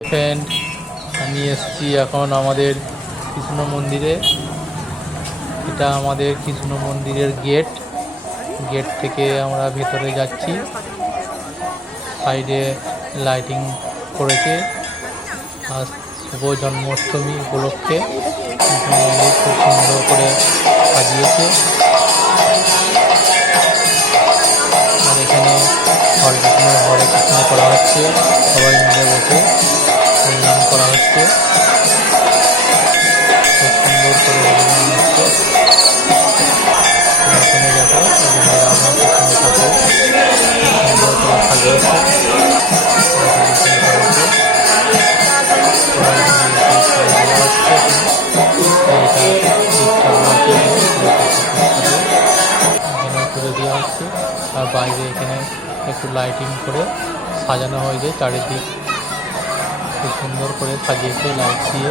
Friend, আমি এসেছি এখন আমাদের কৃষ্ণ মন্দিরে। এটা আমাদের কৃষ্ণ মন্দিরের গেট থেকে আমরা ভেতরে যাচ্ছি। সাইডে লাইটিং করেছে আজ শুভ জন্মাষ্টমী উপলক্ষে। কৃষ্ণ মন্দির খুব সুন্দর করে সাজিয়েছে। আর এখানে হরে কৃষ্ণ করা হচ্ছে, সবাই মিলে বসে হরিনাম করা হচ্ছে। খুব সুন্দর করে হরিনাম হচ্ছে। এখানে দেখো এখানে রাধা কৃষ্ণ ঠাকুর সুন্দর করে সাজিয়েছে। করে দেওয়া হচ্ছে। আর বাইরে এখানে একটু লাইটিং করে সাজানো হয়েছে, চারিদিক খুব সুন্দর করে সাজিয়েছে লাইট দিয়ে।